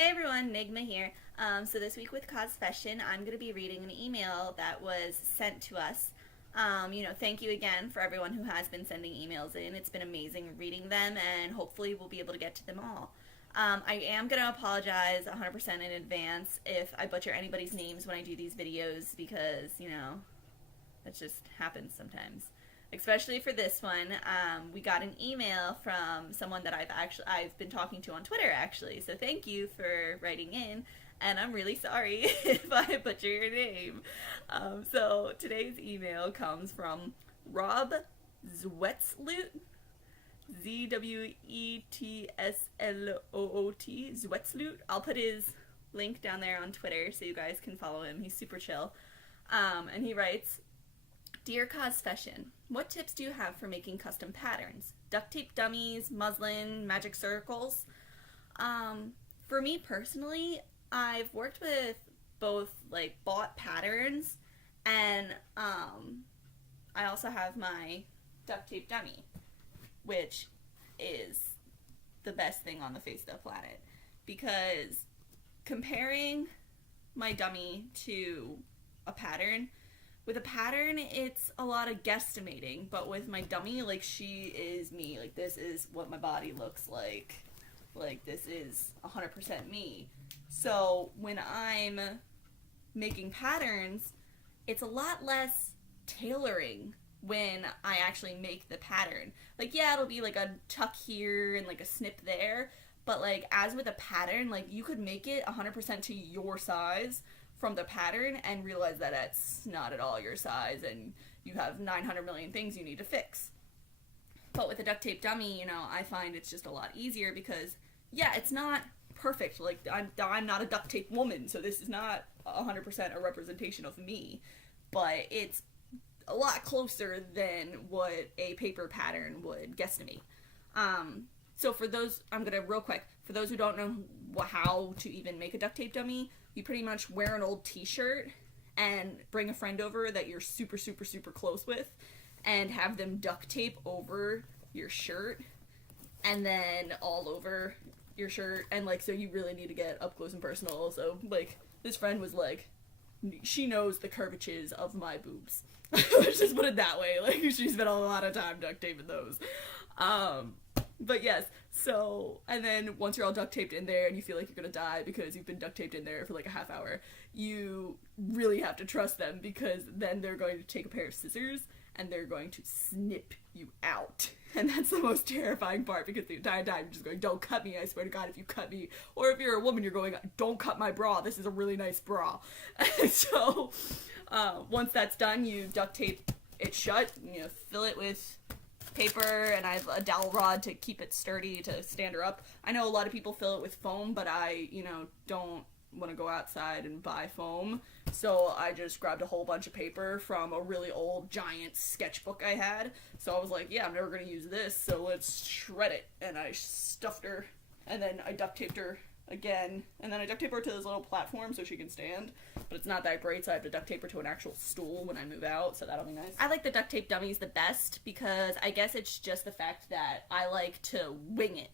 Hey everyone, Nigma here. So this week with Cos-fession, I'm going to be reading an email that was sent to us. Thank you again for everyone who has been sending emails in. It's been amazing reading them, and hopefully we'll be able to get to them all. I am going to apologize 100% in advance if I butcher anybody's names when I do these videos because, that just happens sometimes. Especially for this one, we got an email from someone that I've been talking to on Twitter actually. So thank you for writing in, and I'm really sorry if I butcher your name. So today's email comes from Rob Zwetsloot, Zwetsloot, Zwetsloot. I'll put his link down there on Twitter so you guys can follow him. He's super chill. And he writes, Dear Cos-fession, what tips do you have for making custom patterns? Duct tape dummies, muslin, magic circles? For me personally, I've worked with both bought patterns and I also have my duct tape dummy, which is the best thing on the face of the planet because comparing my dummy to a pattern, with a pattern, it's a lot of guesstimating, but with my dummy, she is me. This is what my body looks like. This is 100% me. So, when I'm making patterns, it's a lot less tailoring when I actually make the pattern. It'll be a tuck here and a snip there, but as with a pattern, you could make it 100% to your size from the pattern and realize that it's not at all your size and you have 900 million things you need to fix. But with a duct tape dummy, I find it's just a lot easier because, it's not perfect. I'm not a duct tape woman, so this is not 100% a representation of me, but it's a lot closer than what a paper pattern would guesstimate. So for those, I'm gonna real quick, for those who don't know how to even make a duct tape dummy, you pretty much wear an old t-shirt and bring a friend over that you're super, super, super close with and have them duct tape over your shirt and then all over your shirt. And, so you really need to get up close and personal. So, this friend was she knows the curvatures of my boobs. Let's just put it that way. She spent a lot of time duct taping those. But yes, so, and then once you're all duct taped in there and you feel like you're gonna die because you've been duct taped in there for a half hour, you really have to trust them because then they're going to take a pair of scissors and they're going to snip you out. And that's the most terrifying part because the entire time you're just going, don't cut me, I swear to God, if you cut me. Or if you're a woman, you're going, don't cut my bra, this is a really nice bra. And so, once that's done, you duct tape it shut, fill it with paper, and I have a dowel rod to keep it sturdy to stand her up. I know a lot of people fill it with foam, but I, don't want to go outside and buy foam, so I just grabbed a whole bunch of paper from a really old giant sketchbook I had. So I was like, I'm never going to use this, so let's shred it. And I stuffed her, and then I duct taped her again, and then I duct tape her to this little platform so she can stand, but it's not that great, so I have to duct tape her to an actual stool when I move out, so that'll be nice. I like the duct tape dummies the best because I guess it's just the fact that I like to wing it.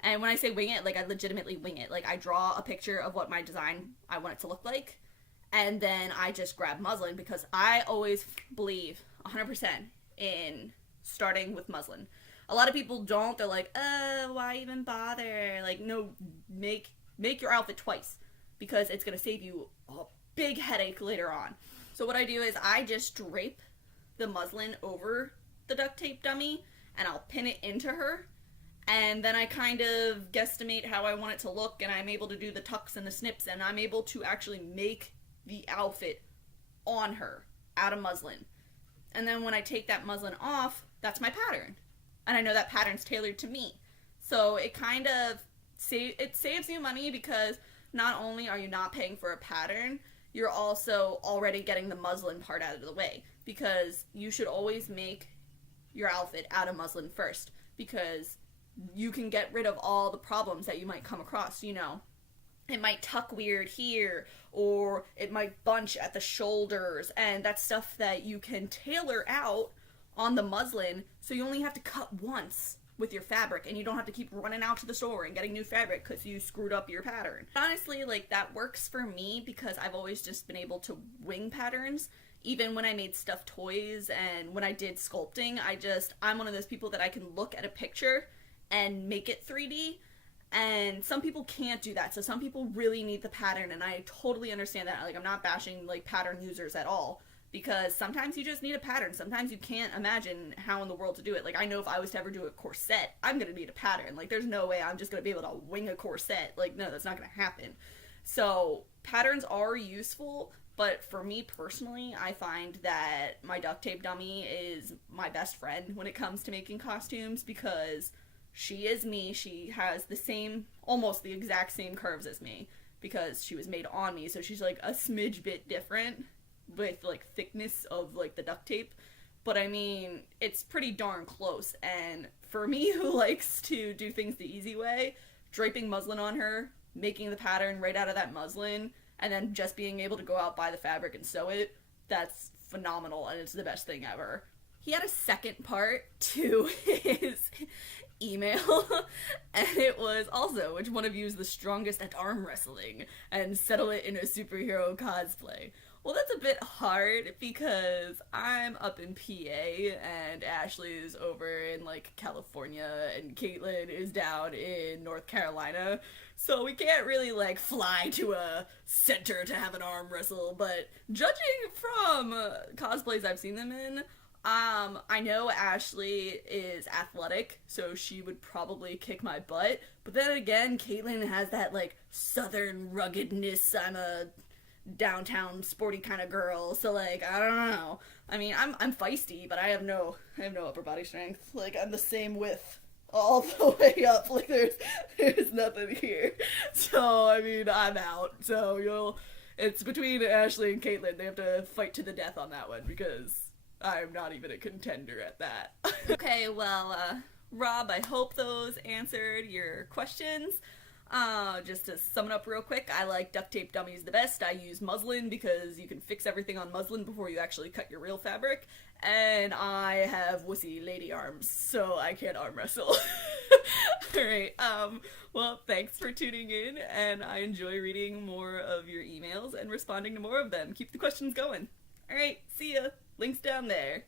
And when I say wing it, I legitimately wing it. I draw a picture of what my design I want it to look like, and then I just grab muslin because I always believe 100% in starting with muslin. A lot of people don't. They're like, why even bother? No, make your outfit twice because it's going to save you a big headache later on. So what I do is I just drape the muslin over the duct tape dummy and I'll pin it into her. And then I kind of guesstimate how I want it to look, and I'm able to do the tucks and the snips, and I'm able to actually make the outfit on her out of muslin. And then when I take that muslin off, that's my pattern. And I know that pattern's tailored to me. So it kind of saves you money because not only are you not paying for a pattern, you're also already getting the muslin part out of the way. Because you should always make your outfit out of muslin first. Because you can get rid of all the problems that you might come across, It might tuck weird here, or it might bunch at the shoulders, and that's stuff that you can tailor out on the muslin, so you only have to cut once with your fabric, and you don't have to keep running out to the store and getting new fabric because you screwed up your pattern. Honestly, like, that works for me because I've always just been able to wing patterns. Even when I made stuffed toys and when I did sculpting, I'm one of those people that I can look at a picture and make it 3D. And some people can't do that, so some people really need the pattern, and I totally understand that. Like, I'm not bashing, like, pattern users at all, because sometimes you just need a pattern. Sometimes you can't imagine how in the world to do it. Like, I know if I was to ever do a corset, I'm gonna need a pattern. Like, there's no way I'm just gonna be able to wing a corset. Like, no, that's not gonna happen. So, patterns are useful, but for me personally, I find that my duct tape dummy is my best friend when it comes to making costumes, because she is me. She has almost the exact same curves as me, because she was made on me, so she's like a smidge bit different with like thickness of like the duct tape, but I mean, it's pretty darn close. And for me, who likes to do things the easy way, draping muslin on her, making the pattern right out of that muslin, and then just being able to go out, buy the fabric, and sew it, that's phenomenal, and it's the best thing ever. He had a second part to his email, and it was also, which one of you is the strongest at arm wrestling, and settle it in a superhero cosplay. Well, that's a bit hard because I'm up in PA and Ashley's over in like California and Caitlin is down in North Carolina. So we can't really like fly to a center to have an arm wrestle, but judging from cosplays I've seen them in, I know Ashley is athletic, so she would probably kick my butt. But then again, Caitlin has that like southern ruggedness. I'm a downtown sporty kind of girl, so like I don't know. I mean, I'm feisty, but I have no upper body strength. Like, I'm the same width all the way up. Like, there's nothing here. So I mean, I'm out. So it's between Ashley and Caitlin. They have to fight to the death on that one because I'm not even a contender at that. Okay, well, Rob, I hope those answered your questions. Just to sum it up real quick, I like duct tape dummies the best. I use muslin because you can fix everything on muslin before you actually cut your real fabric. And I have wussy lady arms, so I can't arm wrestle. Alright, well, thanks for tuning in, and I enjoy reading more of your emails and responding to more of them. Keep the questions going. Alright, see ya. Links down there.